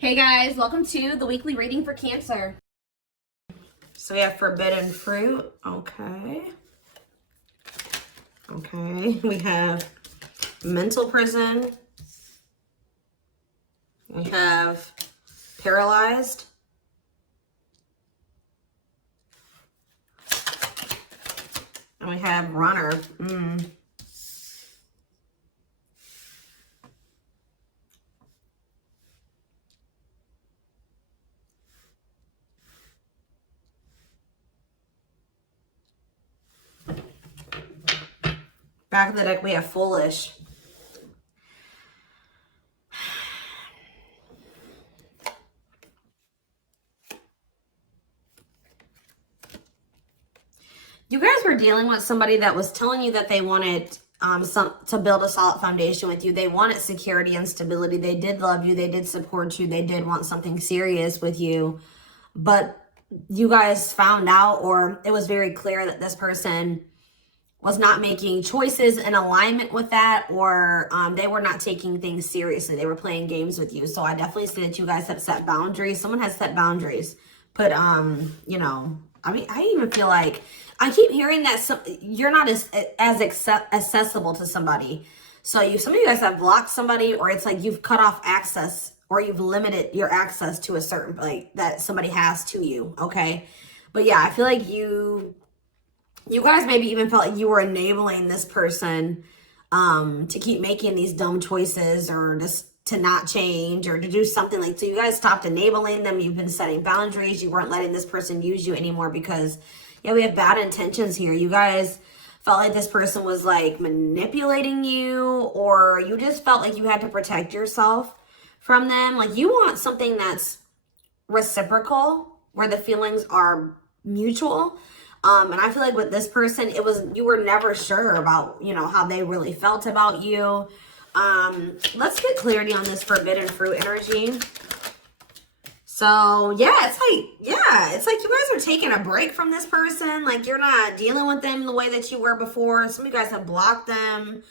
Hey guys, welcome to the weekly reading for Cancer. So we have forbidden fruit. Okay. We have mental prison. We have paralyzed. And we have runner. Back of the deck, we have foolish. You guys were dealing with somebody that was telling you that they wanted to build a solid foundation with you. They wanted security and stability. They did love you. They did support you. They did want something serious with you. But you guys found out, or it was very clear that this person was not making choices in alignment with that, or they were not taking things seriously. They were playing games with you. So I definitely see that you guys have set boundaries. Someone has set boundaries. But, you know, I mean, I even feel like I keep hearing that you're not as accessible to somebody. So some of you guys have blocked somebody, or it's like you've cut off access, or you've limited your access to a certain, like, that somebody has to you, okay? But yeah, I feel like you guys maybe even felt like you were enabling this person to keep making these dumb choices, or just to not change, or to do something like, so you guys stopped enabling them. You've been setting boundaries. You weren't letting this person use you anymore because, yeah, we have bad intentions here. You guys felt like this person was like manipulating you, or you just felt like you had to protect yourself from them. Like you want something that's reciprocal, where the feelings are mutual. And I feel like with this person, you were never sure about, you know, how they really felt about you. Let's get clarity on this forbidden fruit energy. So yeah, it's like you guys are taking a break from this person. Like you're not dealing with them the way that you were before. Some of you guys have blocked them.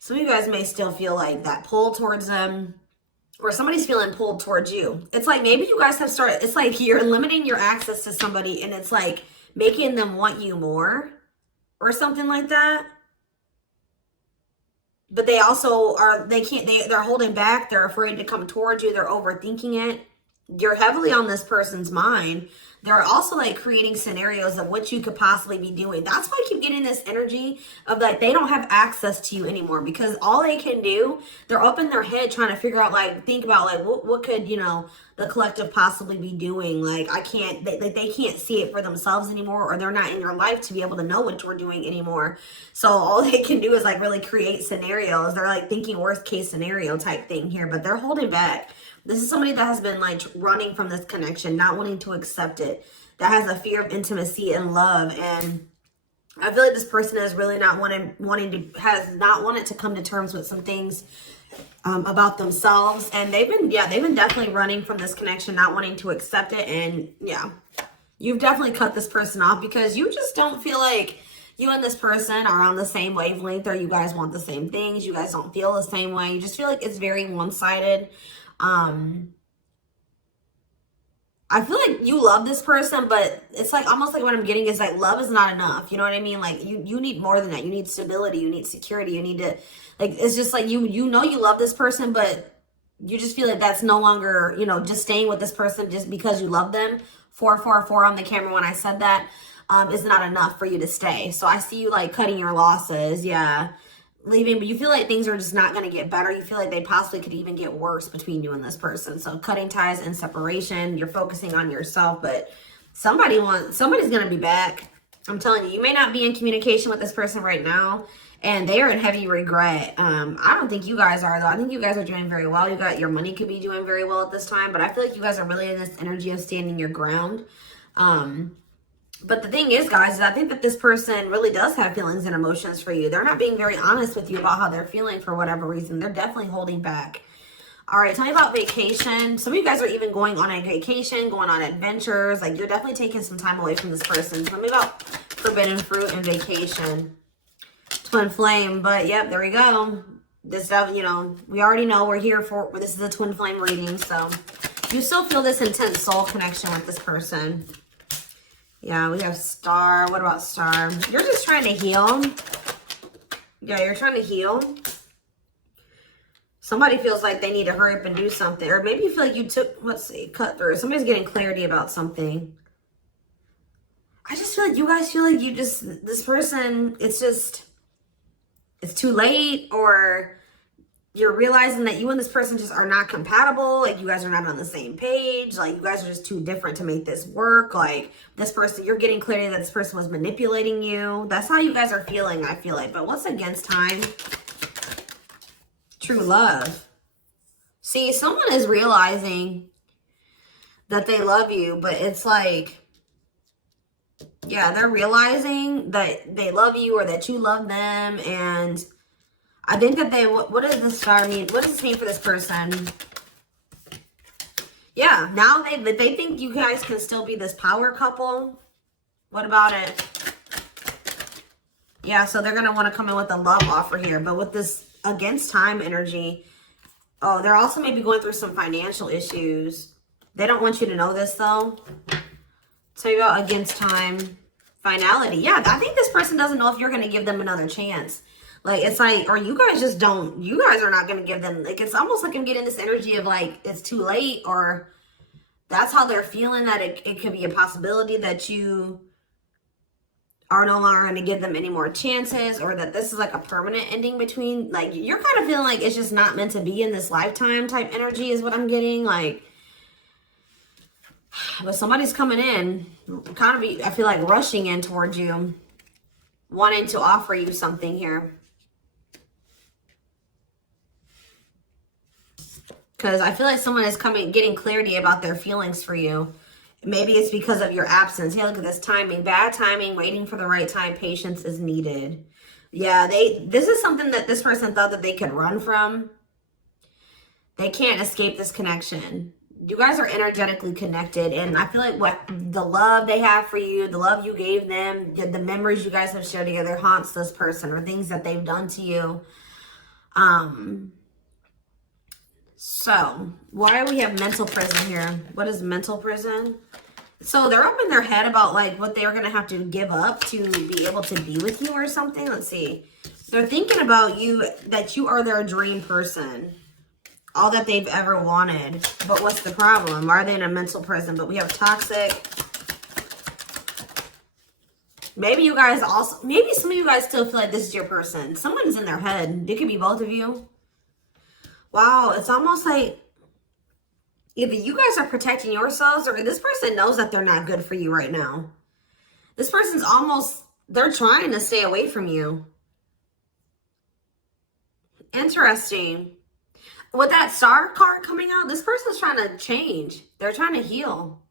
Some of you guys may still feel like that pull towards them, or somebody's feeling pulled towards you. It's like maybe you guys have started, it's like you're limiting your access to somebody, and it's like making them want you more or something like that. But they also are, they're holding back. They're afraid to come towards you. They're overthinking it. You're heavily on this person's mind. They're also like creating scenarios of what you could possibly be doing. That's why I keep getting this energy of like they don't have access to you anymore, because all they can do, they're up in their head trying to figure out, like, think about like what could, you know, the collective possibly be doing. Like they can't see it for themselves anymore, or they're not in your life to be able to know what you're doing anymore. So all they can do is like really create scenarios. They're like thinking worst case scenario type thing here, but they're holding back. This is somebody that has been like running from this connection, not wanting to accept it, that has a fear of intimacy and love. And I feel like this person is really not has not wanted to come to terms with some things about themselves. And they've been definitely running from this connection, not wanting to accept it. And yeah, you've definitely cut this person off because you just don't feel like you and this person are on the same wavelength, or you guys want the same things. You guys don't feel the same way. You just feel like it's very one-sided. I feel like you love this person, but it's like almost like what I'm getting is like love is not enough. You know what I mean? Like you need more than that. You need stability. You need security. You need to, like, it's just like you know you love this person, but you just feel like that's no longer, you know, just staying with this person just because you love them. 444 on the camera when I said that is not enough for you to stay. So I see you like cutting your losses. Yeah. Leaving, but you feel like things are just not going to get better. You feel like they possibly could even get worse between you and this person. So cutting ties and separation, you're focusing on yourself, but somebody's going to be back. I'm telling you, you may not be in communication with this person right now, and they are in heavy regret. I don't think you guys are, though. I think you guys are doing very well. Your money could be doing very well at this time, but I feel like you guys are really in this energy of standing your ground. But the thing is, guys, is I think that this person really does have feelings and emotions for you. They're not being very honest with you about how they're feeling for whatever reason. They're definitely holding back. All right, tell me about vacation. Some of you guys are even going on a vacation, going on adventures. Like, you're definitely taking some time away from this person. Tell me about forbidden fruit and vacation. Twin flame, but yep, there we go. This, you know, we already know we're here for, this is a twin flame reading, so you still feel this intense soul connection with this person. Yeah, we have Star. What about Star? You're just trying to heal. Yeah, you're trying to heal. Somebody feels like they need to hurry up and do something. Or maybe you feel like you took, let's see, cut through. Somebody's getting clarity about something. I just feel like you guys feel like you just, this person, it's just, it's too late, or you're realizing that you and this person just are not compatible. Like, you guys are not on the same page. Like, you guys are just too different to make this work. Like, this person, you're getting clarity that this person was manipulating you. That's how you guys are feeling, I feel like. But what's against time? True love. See, someone is realizing that they love you, but it's like, yeah, they're realizing that they love you or that you love them. And I think that they, what does this star mean? What does this mean for this person? Yeah, now they think you guys can still be this power couple. What about it? Yeah, so they're going to want to come in with a love offer here. But with this against time energy, oh, they're also maybe going through some financial issues. They don't want you to know this, though. So you go against time, finality. Yeah, I think this person doesn't know if you're going to give them another chance. Like, it's like, or you guys just don't, you guys are not going to give them, like, it's almost like I'm getting this energy of like, it's too late, or that's how they're feeling, that it could be a possibility that you are no longer going to give them any more chances, or that this is like a permanent ending between, like, you're kind of feeling like it's just not meant to be in this lifetime type energy is what I'm getting. Like, but somebody's coming in, kind of, I feel like rushing in towards you, wanting to offer you something here. Because I feel like someone is getting clarity about their feelings for you. Maybe it's because of your absence. Hey, look at this timing. Bad timing, waiting for the right time. Patience is needed. Yeah, this is something that this person thought that they could run from. They can't escape this connection. You guys are energetically connected. And I feel like what the love they have for you, the love you gave them, the memories you guys have shared together haunts this person, or things that they've done to you. So, why do we have mental prison here? What is mental prison? So, they're up in their head about, like, what they're going to have to give up to be able to be with you or something. Let's see. They're thinking about you, that you are their dream person. All that they've ever wanted. But what's the problem? Why are they in a mental prison? But we have toxic. Maybe you guys also, maybe some of you guys still feel like this is your person. Someone's in their head. It could be both of you. Wow, it's almost like either you guys are protecting yourselves, or this person knows that they're not good for you right now. This person's almost, they're trying to stay away from you. Interesting. With that star card coming out, this person's trying to change. They're trying to heal.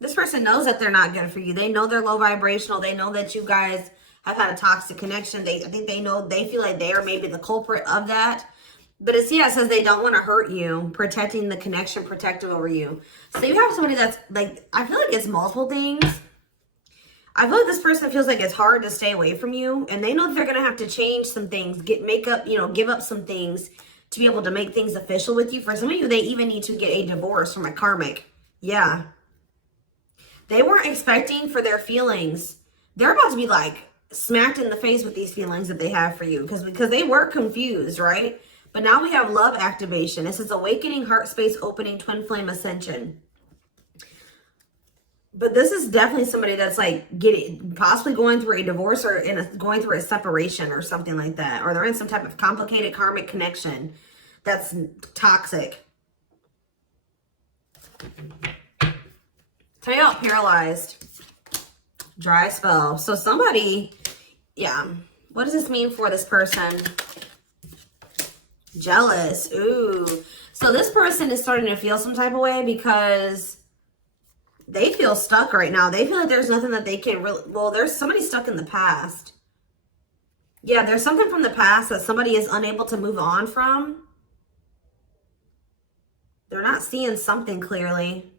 This person knows that they're not good for you. They know they're low vibrational. They know that you guys have had a toxic connection. I think they know, they feel like they are maybe the culprit of that. But it's, yeah, it says they don't want to hurt you, protecting the connection, protective over you. So you have somebody that's like, I feel like it's multiple things. I feel like this person feels like it's hard to stay away from you, and they know that they're going to have to change some things, give up some things to be able to make things official with you. For some of you, they even need to get a divorce from a karmic. Yeah. They weren't expecting for their feelings. They're about to be like smacked in the face with these feelings that they have for you, because they were confused, right? But now we have love activation. This is awakening, heart space opening, twin flame ascension. But this is definitely somebody that's like possibly going through a divorce, or going through a separation or something like that. Or they're in some type of complicated karmic connection that's toxic. Tell you out paralyzed. Dry spell. So somebody, yeah. What does this mean for this person? Jealous. Ooh. So this person is starting to feel some type of way because they feel stuck right now. They feel like there's nothing that they can really, well, there's somebody stuck in the past. Yeah, there's something from the past that somebody is unable to move on from. They're not seeing something clearly.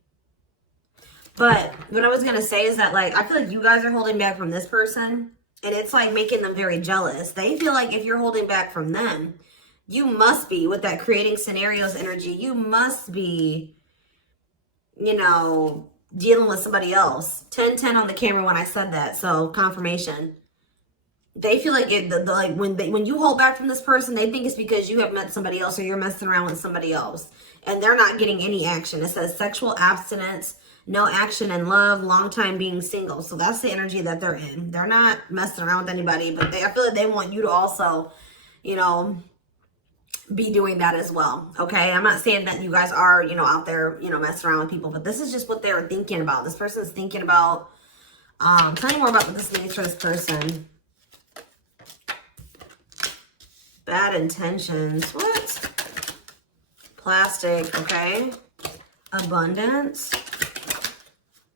But what I was going to say is that, like, I feel like you guys are holding back from this person, and it's like making them very jealous. They feel like if you're holding back from them, You must be, with that creating scenarios energy, you must be, you know, dealing with somebody else. 10-10 on the camera when I said that, so confirmation. They feel like like when you hold back from this person, they think it's because you have met somebody else or you're messing around with somebody else. And they're not getting any action. It says sexual abstinence, no action in love, long time being single. So that's the energy that they're in. They're not messing around with anybody, but I feel like they want you to also, you know, be doing that as well. Okay, I'm not saying that you guys are, you know, out there, you know, messing around with people, but this is just what they're thinking about. This person's thinking about. Tell me more about what this means for this person. Bad intentions. What? Plastic. Okay. Abundance.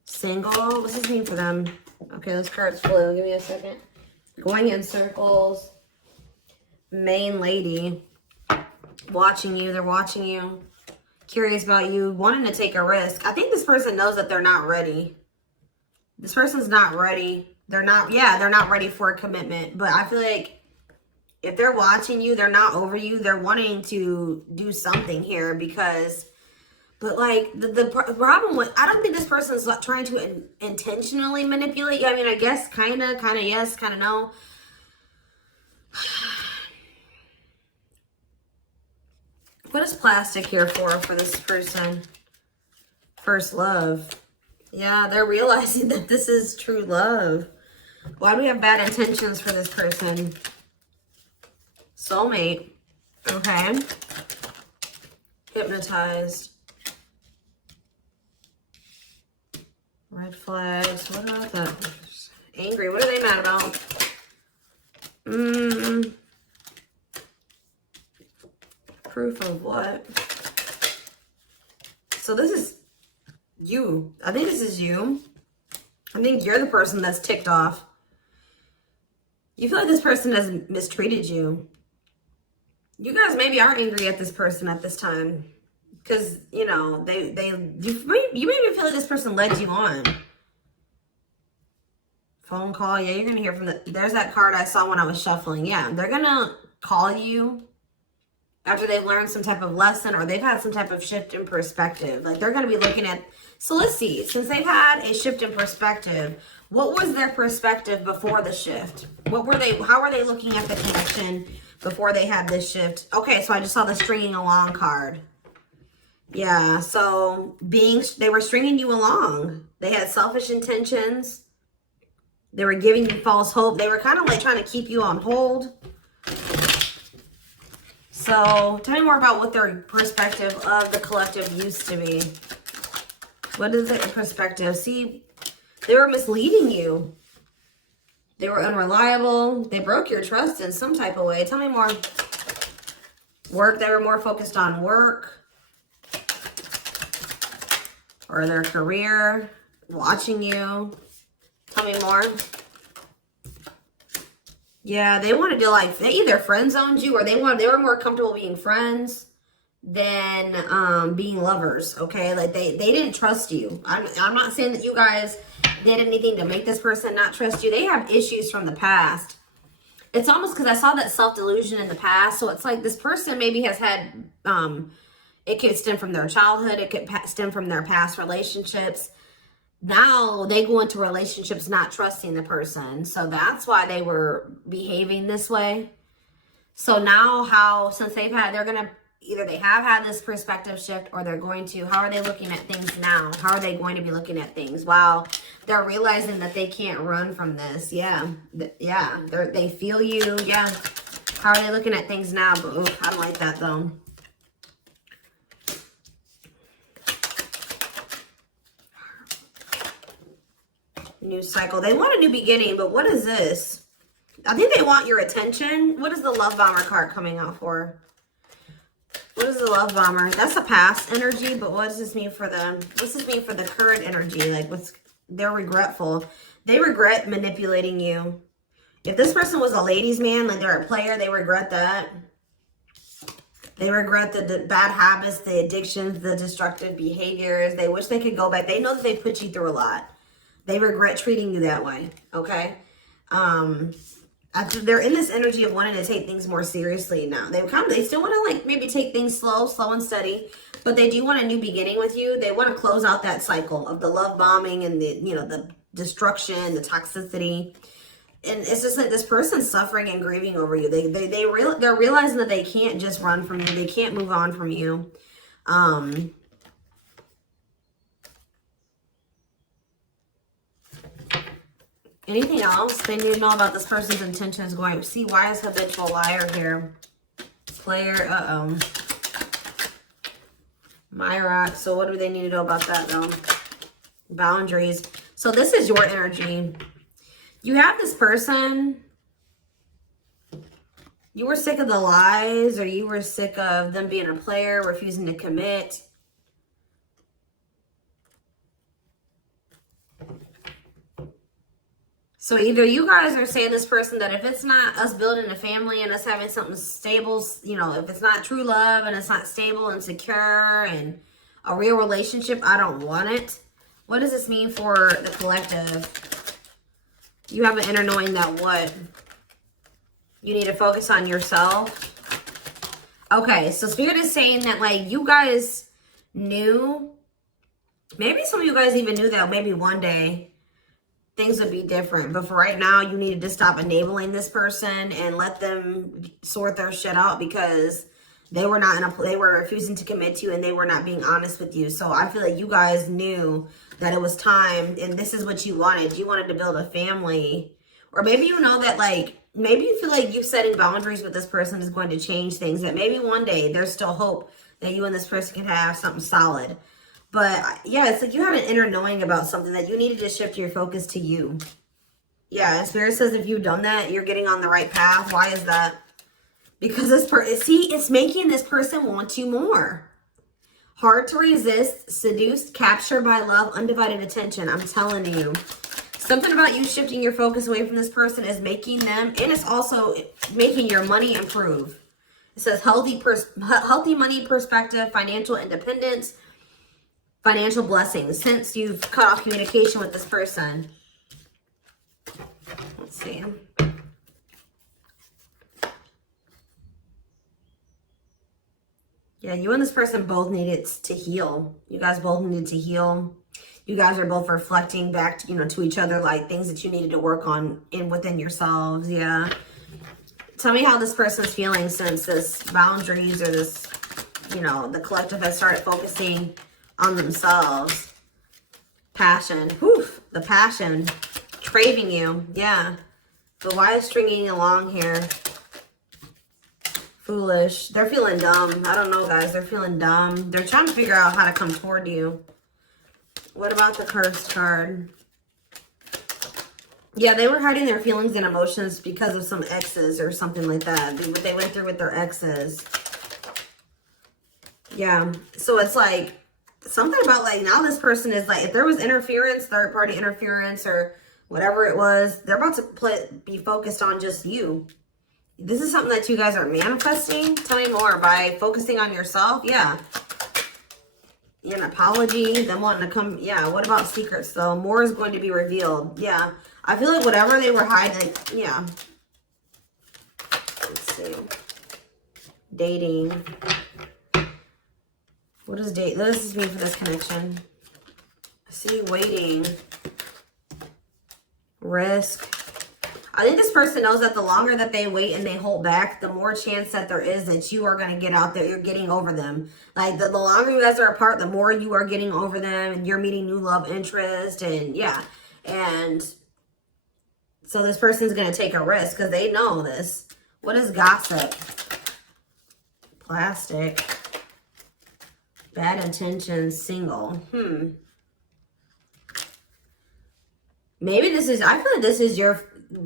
Single. What's this mean for them? Okay, this card's blue. Give me a second. Going in circles. Main lady. Watching you. They're watching you. Curious about you. Wanting to take a risk. I think this person knows that they're not ready. This person's not ready. They're not ready for a commitment. But I feel like if they're watching you, they're not over you. They're wanting to do something here because, but like the problem with, I don't think this person's trying to intentionally manipulate you. I mean, I guess kind of yes, kind of no. What is plastic here for this person? First love. Yeah, they're realizing that this is true love. Why do we have bad intentions for this person? Soulmate. Okay. Hypnotized. Red flags. What about that? Angry. What are they mad about? Proof of what? So this is you. I think this is you. I think you're the person that's ticked off. You feel like this person has mistreated you. You guys maybe are angry at this person at this time. Because, you know, you maybe feel like this person led you on. Phone call. Yeah, you're going to hear from there's that card I saw when I was shuffling. Yeah, they're going to call you after they've learned some type of lesson or they've had some type of shift in perspective. Like they're going to be looking at, so let's see, since they've had a shift in perspective, what was their perspective before the shift? How were they looking at the connection before they had this shift? Okay, so I just saw the stringing along card. Yeah, so they were stringing you along. They had selfish intentions. They were giving you false hope. They were kind of like trying to keep you on hold. So tell me more about what their perspective of the collective used to be. What is their perspective? See, they were misleading you. They were unreliable. They broke your trust in some type of way. Tell me more. Work. They were more focused on work or their career. Watching you. Tell me more. Yeah, they wanted to they either friend zoned you or they were more comfortable being friends than being lovers. Okay, like they didn't trust you. I'm not saying that you guys did anything to make this person not trust you. They have issues from the past. It's almost because I saw that self-delusion in the past. So it's like this person maybe has had it could stem from their childhood. It could stem from their past relationships. Now they go into relationships not trusting the person. So that's why they were behaving this way. So now since they're going to, either they have had this perspective shift or they're going to, how are they looking at things now? How are they going to be looking at things? Wow. They're realizing that they can't run from this. Yeah. Yeah. They feel you. Yeah. How are they looking at things now? But I don't like that though. New cycle. They want a new beginning, but what is this? I think they want your attention. What is the love bomber card coming out for? What is the love bomber? That's a past energy, but what does this mean for them? What's this mean for the current energy? Like they're regretful. They regret manipulating you. If this person was a ladies' man, like they're a player, they regret that. They regret the bad habits, the addictions, the destructive behaviors. They wish they could go back. They know that they put you through a lot. They regret treating you that way, okay? I After they're in this energy of wanting to take things more seriously now. They still want to like maybe take things slow and steady, but they do want a new beginning with you. They want to close out that cycle of the love bombing and the, you know, the destruction, the toxicity. And it's just like this person's suffering and grieving over you. They're realizing that they can't just run from you. They can't move on from you. Anything else they need to know about this person's intentions going? See, why is habitual liar here? Player, Myra. So what do they need to know about that though? Boundaries. So this is your energy. You have this person. You were sick of the lies, or you were sick of them being a player, refusing to commit. So either you guys are saying this person that if it's not us building a family and us having something stable, you know, if it's not true love and it's not stable and secure and a real relationship, I don't want it. What does this mean for the collective? You have an inner knowing that what? You need to focus on yourself. Okay, so Spirit is saying that like you guys knew, maybe some of you guys even knew that maybe one day things would be different. But for right now, you needed to stop enabling this person and let them sort their shit out because they were not they were refusing to commit to you and they were not being honest with you. So I feel like you guys knew that it was time and this is what you wanted. You wanted to build a family. Or maybe you know that like, maybe you feel like you setting boundaries with this person is going to change things. That maybe one day there's still hope that you and this person can have something solid. But yeah, it's like you have an inner knowing about something that you needed to shift your focus to you. Yeah, and Spirit says if you've done that, you're getting on the right path. Why is that? Because this person, see, it's making this person want you more. Hard to resist, seduced, captured by love, undivided attention. I'm telling you. Something about you shifting your focus away from this person is making them, and it's also making your money improve. It says healthy money perspective, financial independence, financial blessings since you've cut off communication with this person. Let's see. Yeah, you and this person both needed to heal. You guys both needed to heal. You guys are both reflecting back to, you know, to each other, like things that you needed to work on within yourselves. Yeah. Tell me how this person's feeling since this boundaries or this, you know, the collective has started focusing on themselves. Passion. Whew, the passion. Craving you. Yeah. But why is stringing along here? Foolish. They're feeling dumb. I don't know, guys. They're feeling dumb. They're trying to figure out how to come toward you. What about the cursed card? Yeah, they were hiding their feelings and emotions because of some exes or something like that. They went through with their exes. Yeah. So it's like something about like now this person is like, if there was interference, third party interference or whatever it was, they're about to be focused on just you. This is something that you guys are manifesting. Tell me more. By focusing on yourself. Yeah. An apology, them wanting to come. Yeah, what about secrets though? More is going to be revealed. Yeah, I feel like whatever they were hiding, yeah. Let's see. Dating. What does date? What does this mean for this connection? I see waiting. Risk. I think this person knows that the longer that they wait and they hold back, the more chance that there is that you are going to get out there. You're getting over them. Like the longer you guys are apart, the more you are getting over them and you're meeting new love interest. And yeah. And so this person's going to take a risk because they know this. What is gossip? Plastic. Bad intentions. Single. Maybe this is, I feel like this is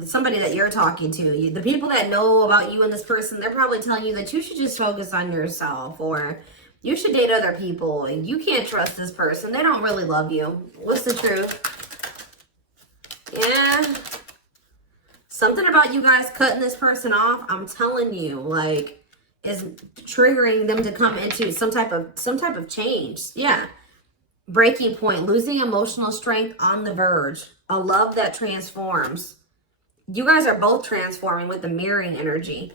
somebody that you're talking to. The people that know about you and this person, they're probably telling you that you should just focus on yourself or you should date other people. You can't trust this person. They don't really love you. What's the truth? Yeah. Something about you guys cutting this person off, I'm telling you, like, is triggering them to come into some type of change. Yeah. Breaking point, losing emotional strength on the verge, a love that transforms. You guys are both transforming with the mirroring energy.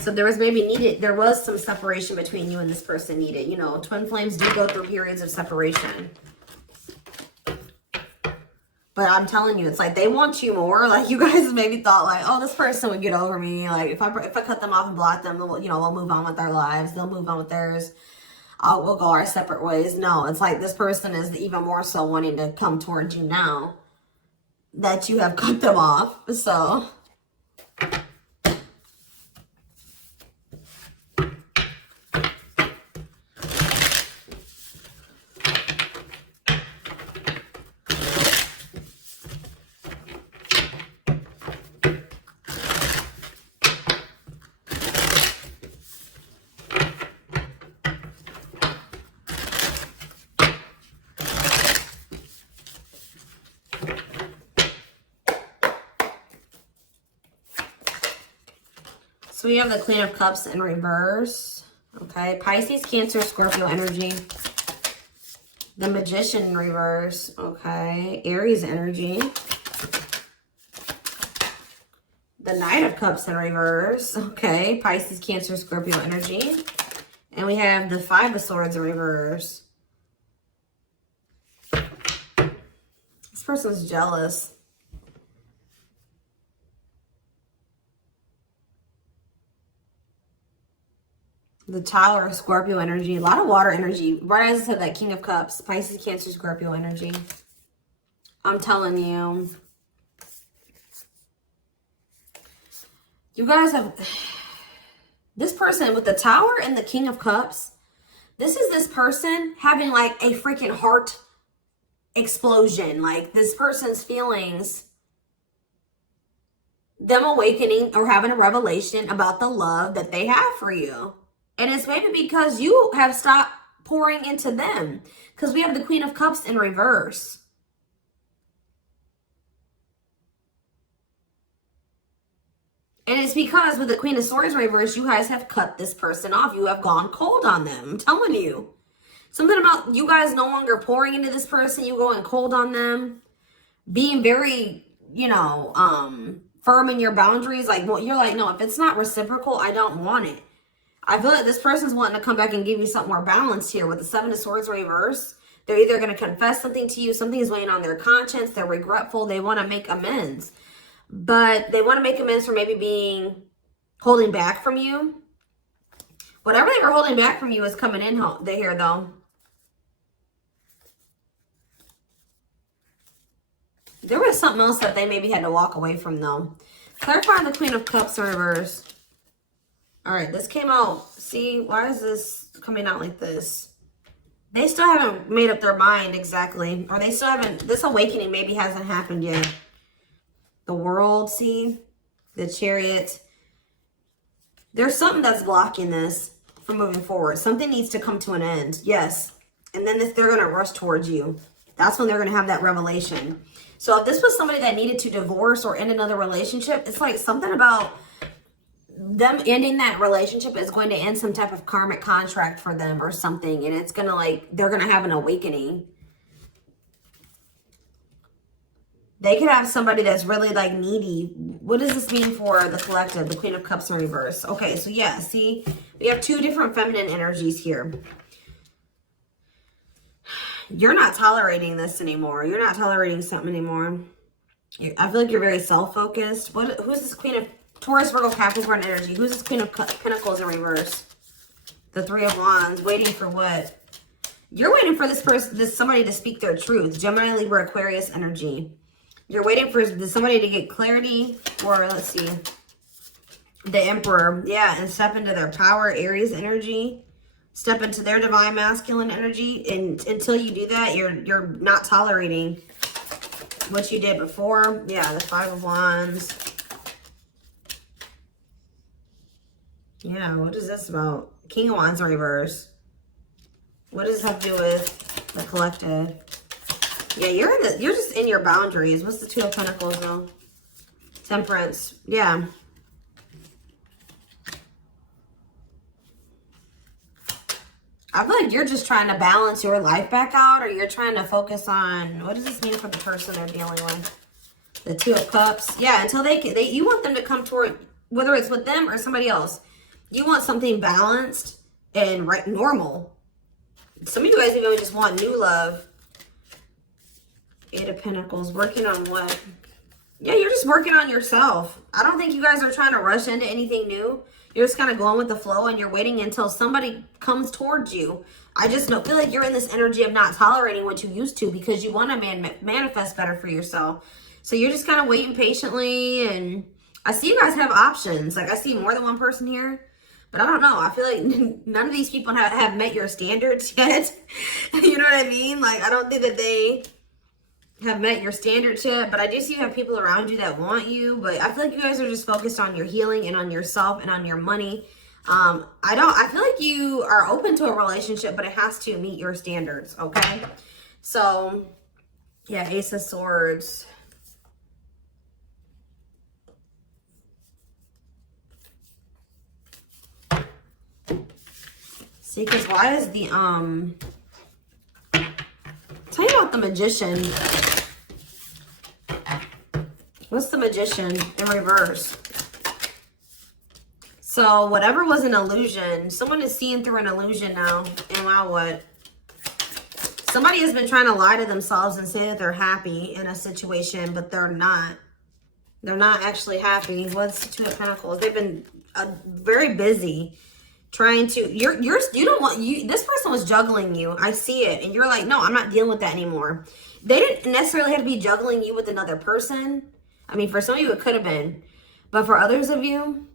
So there was some separation between you and this person needed. You know, twin flames do go through periods of separation. But I'm telling you, it's like they want you more. Like you guys maybe thought like, oh, this person would get over me. Like if I cut them off and block them, you know, we'll move on with our lives. They'll move on with theirs. We'll go our separate ways. No, it's like this person is even more so wanting to come towards you now that you have cut them off. So So we have the Queen of Cups in reverse. Okay. Pisces, Cancer, Scorpio energy. The Magician in reverse. Okay. Aries energy. The Knight of Cups in reverse. Okay. Pisces, Cancer, Scorpio energy. And we have the Five of Swords in reverse. This person's jealous. The Tower of Scorpio energy. A lot of water energy. Right as I said, that King of Cups. Pisces, Cancer, Scorpio energy. I'm telling you. You guys have... This person with the Tower and the King of Cups. This is this person having like a freaking heart explosion. Like this person's feelings. Them awakening or having a revelation about the love that they have for you. And it's maybe because you have stopped pouring into them. Because we have the Queen of Cups in reverse. And it's because with the Queen of Swords in reverse, you guys have cut this person off. You have gone cold on them. I'm telling you. Something about you guys no longer pouring into this person. You going cold on them. Being very, you know, firm in your boundaries. Like, well, you're like, no, if it's not reciprocal, I don't want it. I feel like this person's wanting to come back and give you something more balanced here with the Seven of Swords reverse. They're either going to confess something to you, something is weighing on their conscience, they're regretful, they want to make amends. But they want to make amends for maybe holding back from you. Whatever they were holding back from you is coming in here though. There was something else that they maybe had to walk away from though. Clarifying the Queen of Cups in reverse. All right, this came out. See, why is this coming out like this? They still haven't made up their mind exactly. Or they still haven't, this awakening maybe hasn't happened yet. The World, see? The Chariot. There's something that's blocking this from moving forward. Something needs to come to an end. Yes. And then if they're going to rush towards you, that's when they're going to have that revelation. So if this was somebody that needed to divorce or end another relationship, it's like something about them ending that relationship is going to end some type of karmic contract for them or something. And it's going to like, they're going to have an awakening. They could have somebody that's really like needy. What does this mean for the collective? The Queen of Cups in reverse. Okay, so yeah, see, we have two different feminine energies here. You're not tolerating this anymore. You're not tolerating something anymore. I feel like you're very self-focused. Who's this Queen of Taurus, Virgo, Capricorn energy? Who's this Queen of Pentacles in reverse? The Three of Wands. Waiting for what? You're waiting for somebody to speak their truth. Gemini, Libra, Aquarius energy. You're waiting for somebody to get clarity, or let's see, the Emperor. Yeah, and step into their power, Aries energy. Step into their divine masculine energy. And until you do that, you're not tolerating what you did before. Yeah, the Five of Wands. Yeah, what is this about? King of Wands in reverse. What does this have to do with the collective? Yeah, you're just in your boundaries. What's the Two of Pentacles though? Temperance. Yeah. I feel like you're just trying to balance your life back out, or you're trying to focus on, what does this mean for the person they're dealing with? The Two of Cups. Yeah, until you want them to come toward, whether it's with them or somebody else. You want something balanced and normal. Some of you guys even just want new love. Eight of Pentacles. Working on what? Yeah, you're just working on yourself. I don't think you guys are trying to rush into anything new. You're just kind of going with the flow and you're waiting until somebody comes towards you. I just don't feel like you're in this energy of not tolerating what you used to because you want to manifest better for yourself. So you're just kind of waiting patiently, and I see you guys have options. Like I see more than one person here, but I don't know. I feel like none of these people have met your standards yet. You know what I mean? Like I don't think that they have met your standards yet, but I do see you have people around you that want you, but I feel like you guys are just focused on your healing and on yourself and on your money. I feel like you are open to a relationship, but it has to meet your standards, okay? So, yeah, Ace of Swords. See, because why is the, tell me about the Magician. What's the Magician in reverse? So whatever was an illusion, someone is seeing through an illusion now. And wow, what? Somebody has been trying to lie to themselves and say that they're happy in a situation, but they're not. They're not actually happy. What's the Two of Pentacles? They've been very busy trying to, you don't want, this person was juggling you. I see it. And you're like, no, I'm not dealing with that anymore. They didn't necessarily have to be juggling you with another person. I mean, for some of you, it could have been. But for others of you,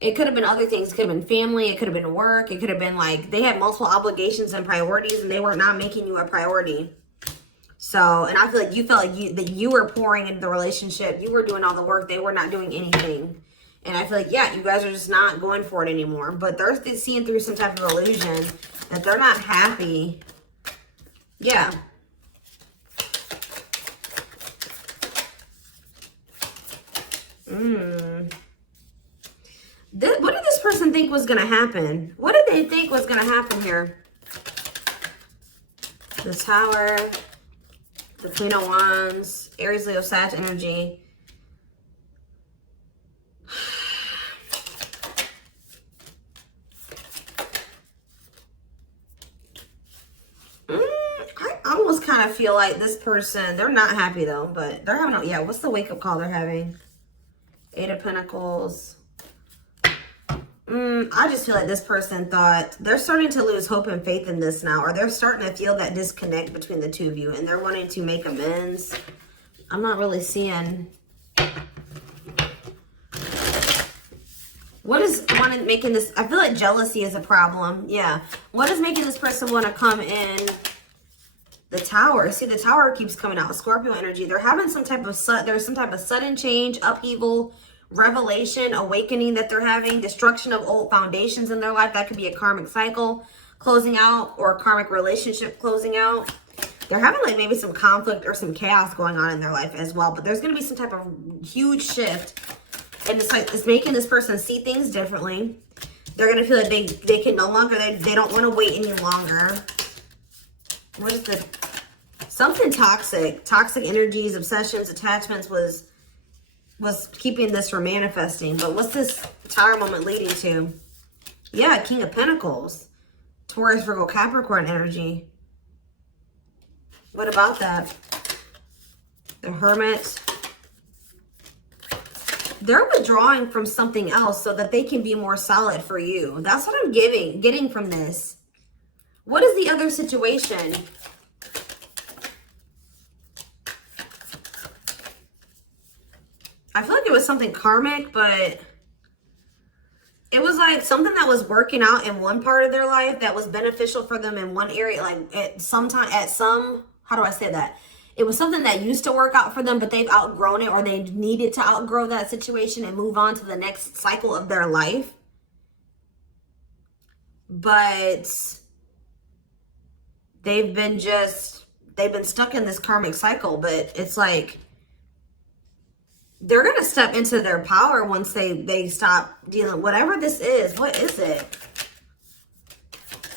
it could have been other things. It could have been family. It could have been work. It could have been like they had multiple obligations and priorities and they were not making you a priority. So, and I feel like you felt like that you were pouring into the relationship. You were doing all the work. They were not doing anything. And I feel like, yeah, you guys are just not going for it anymore. But they're seeing through some type of illusion that they're not happy. Yeah. What did this person think was going to happen? What did they think was going to happen here? The Tower, the Queen of Wands, Aries, Leo, Sag energy. I almost kind of feel like this person, they're not happy though, but they're having, yeah, what's the wake-up call they're having? Eight of Pentacles. I just feel like this person thought they're starting to lose hope and faith in this now, or they're starting to feel that disconnect between the two of you and they're wanting to make amends. I'm not really seeing what is making this. I feel like jealousy is a problem. Yeah. What is making this person want to come in? The Tower. See, the Tower keeps coming out. Scorpio energy. They're having some type of there's some type of sudden change, upheaval, revelation, awakening that they're having, destruction of old foundations in their life. That could be a karmic cycle closing out or a karmic relationship closing out. They're having like maybe some conflict or some chaos going on in their life as well. But there's going to be some type of huge shift. And it's like, it's making this person see things differently. They're going to feel like they can no longer, they don't want to wait any longer. What is the, something toxic energies, obsessions, attachments was keeping this from manifesting. But what's this Tower moment leading to? Yeah, King of Pentacles. Taurus, Virgo, Capricorn energy. What about that? The Hermit. They're withdrawing from something else so that they can be more solid for you. That's what I'm getting from this. What is the other situation? I feel like it was something karmic, but it was like something that was working out in one part of their life that was beneficial for them in one area. Like how do I say that? It was something that used to work out for them, but they've outgrown it, or they needed to outgrow that situation and move on to the next cycle of their life. But they've been stuck in this karmic cycle. But it's like they're going to step into their power once they stop dealing, whatever this is. What is it?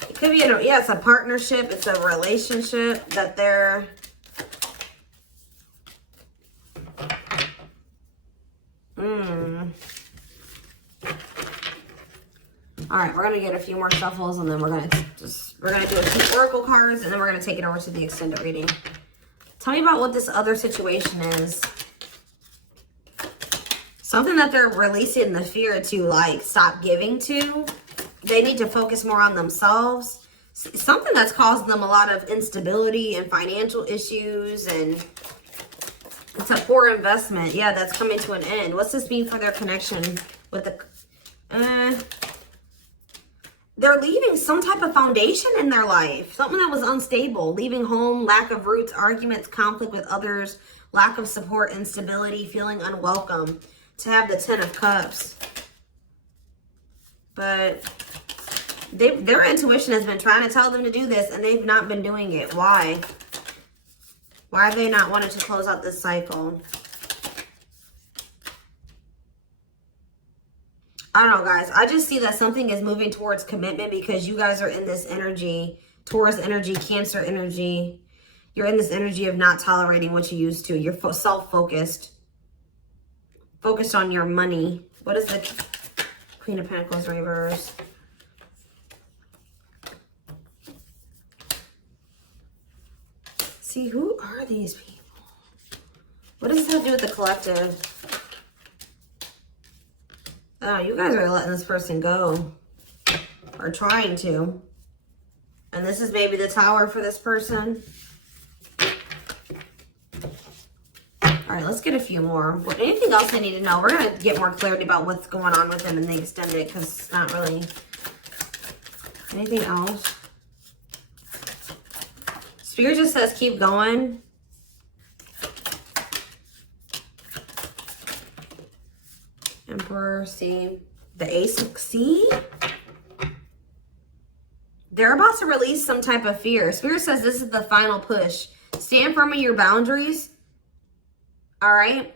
It could be, yeah, it's a partnership. It's a relationship that they're, All right, we're gonna get a few more shuffles, and then we're gonna do a few oracle cards, and then we're gonna take it over to the extended reading. Tell me about what this other situation is. Something that they're releasing the fear to, like, stop giving to. They need to focus more on themselves. Something that's causing them a lot of instability and financial issues, and it's a poor investment. Yeah, that's coming to an end. What's this mean for their connection with the... They're leaving some type of foundation in their life. Something that was unstable. Leaving home, lack of roots, arguments, conflict with others, lack of support, instability, feeling unwelcome. To have the 10 of Cups. But their intuition has been trying to tell them to do this, and they've not been doing it. Why? Why have they not wanted to close out this cycle? I don't know, guys. I just see that something is moving towards commitment because you guys are in this energy, Taurus energy, Cancer energy. You're in this energy of not tolerating what you used to. You're self-focused. Focused on your money. What is the Queen of Pentacles reverse? See, who are these people? What does this have to do with the collective? Oh, you guys are letting this person go. Or trying to. And this is maybe the Tower for this person. All right, let's get a few more. Anything else I need to know? We're going to get more clarity about what's going on with them in the extended because it's not really anything else. Spirit just says keep going. Emperor, see? The Ace of... See? They're about to release some type of fear. Spirit says this is the final push. Stand firm in your boundaries. All right?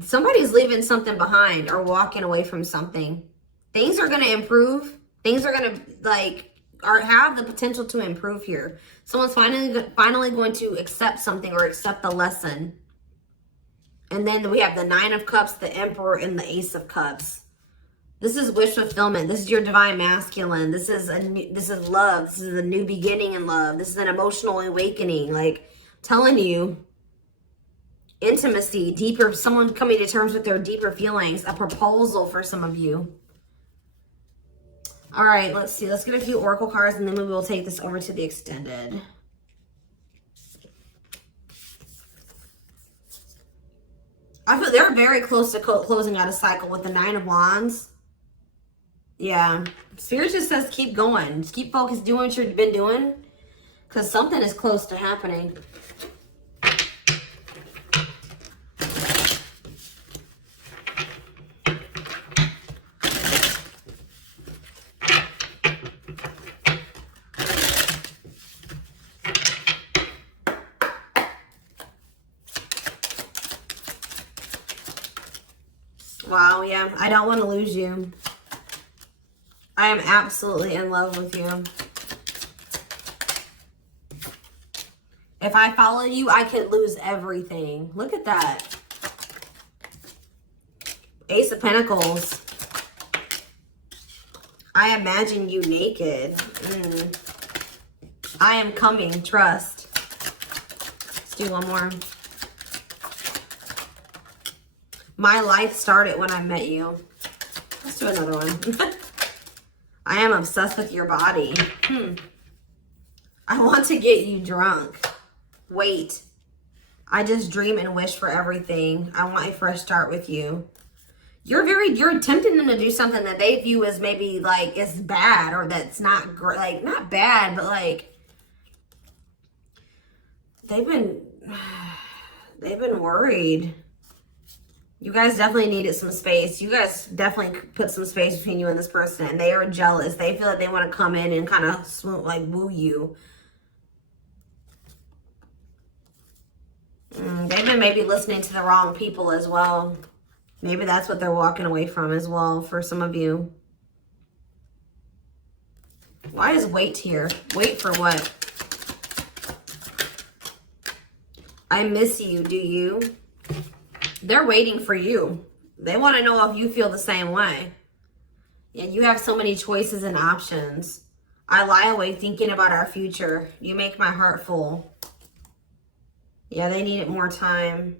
Somebody's leaving something behind or walking away from something. Things are going to improve. Things are going to, like, have the potential to improve here. Someone's finally going to accept something or accept the lesson. And then we have the Nine of Cups, the Emperor, and the Ace of Cups. This is wish fulfillment. This is your divine masculine. This is love. This is a new beginning in love. This is an emotional awakening. Like, telling you, intimacy, deeper, someone coming to terms with their deeper feelings, a proposal for some of you. All right, let's see. Let's get a few oracle cards, and then we will take this over to the extended. I feel they're very close to closing out a cycle with the Nine of Wands. Yeah. Spirit just says keep going. Just keep focused, doing what you've been doing. Because something is close to happening. Wow, yeah. I don't want to lose you. I am absolutely in love with you. If I follow you, I could lose everything. Look at that. Ace of Pentacles. I imagine you naked. I am coming. Trust. Let's do one more. My life started when I met you. Let's do another one. I am obsessed with your body. I want to get you drunk. Wait. I just dream and wish for everything. I want a fresh start with you. You're tempting them to do something that they view as maybe like it's bad or that's not great. Like, not bad, but like they've been worried. You guys definitely needed some space. You guys definitely put some space between you and this person. And they are jealous. They feel like they want to come in and kind of swoon, like woo you. They've been maybe listening to the wrong people as well. Maybe that's what they're walking away from as well for some of you. Why is wait here? Wait for what? I miss you, do you? They're waiting for you. They want to know if you feel the same way. Yeah, you have so many choices and options. I lie awake thinking about our future. You make my heart full. Yeah, they needed more time.